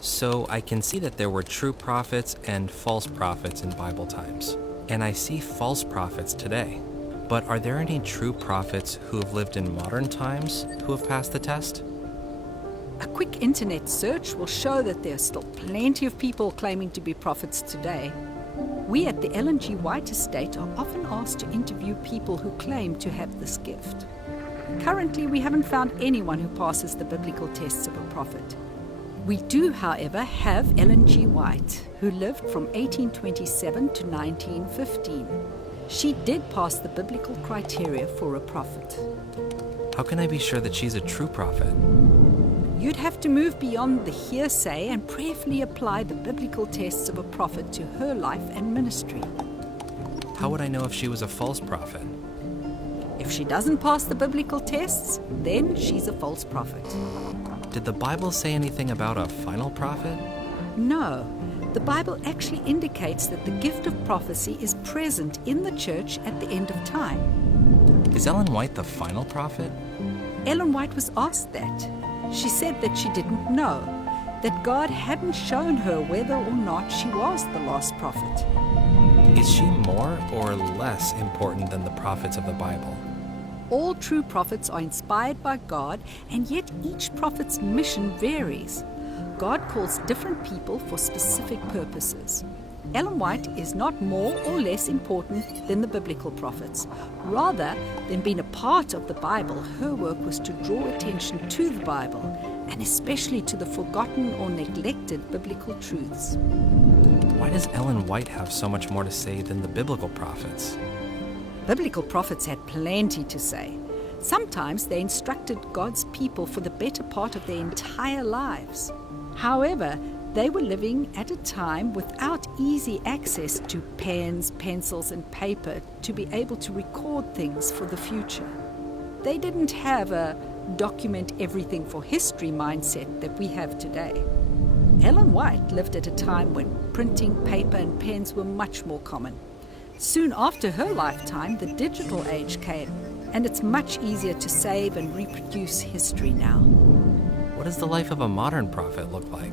So I can see that there were true prophets and false prophets in Bible times. And I see false prophets today. But are there any true prophets who have lived in modern times who have passed the test? A quick internet search will show that there are still plenty of people claiming to be prophets today. We at the Ellen G. White Estate are often asked to interview people who claim to have this gift. Currently, we haven't found anyone who passes the biblical tests of a prophet. We do, however, have Ellen G. White, who lived from 1827 to 1915. She did pass the biblical criteria for a prophet. How can I be sure that she's a true prophet? You'd have to move beyond the hearsay and prayerfully apply the biblical tests of a prophet to her life and ministry. How would I know if she was a false prophet? If she doesn't pass the biblical tests, then she's a false prophet. Did the Bible say anything about a final prophet? No, the Bible actually indicates that the gift of prophecy is present in the church at the end of time. Is Ellen White the final prophet? Ellen White was asked that. She said that she didn't know, that God hadn't shown her whether or not she was the last prophet. Is she more or less important than the prophets of the Bible? All true prophets are inspired by God, and yet each prophet's mission varies. God calls different people for specific purposes. Ellen White is not more or less important than the biblical prophets. Rather than being a part of the Bible, her work was to draw attention to the Bible, and especially to the forgotten or neglected biblical truths. Why does Ellen White have so much more to say than the biblical prophets? Biblical prophets had plenty to say. Sometimes they instructed God's people for the better part of their entire lives. However, they were living at a time without easy access to pens, pencils, and paper to be able to record things for the future. They didn't have a document everything for history mindset that we have today. Ellen White lived at a time when printing, paper, and pens were much more common. Soon after her lifetime, the digital age came, and it's much easier to save and reproduce history now. What does the life of a modern prophet look like?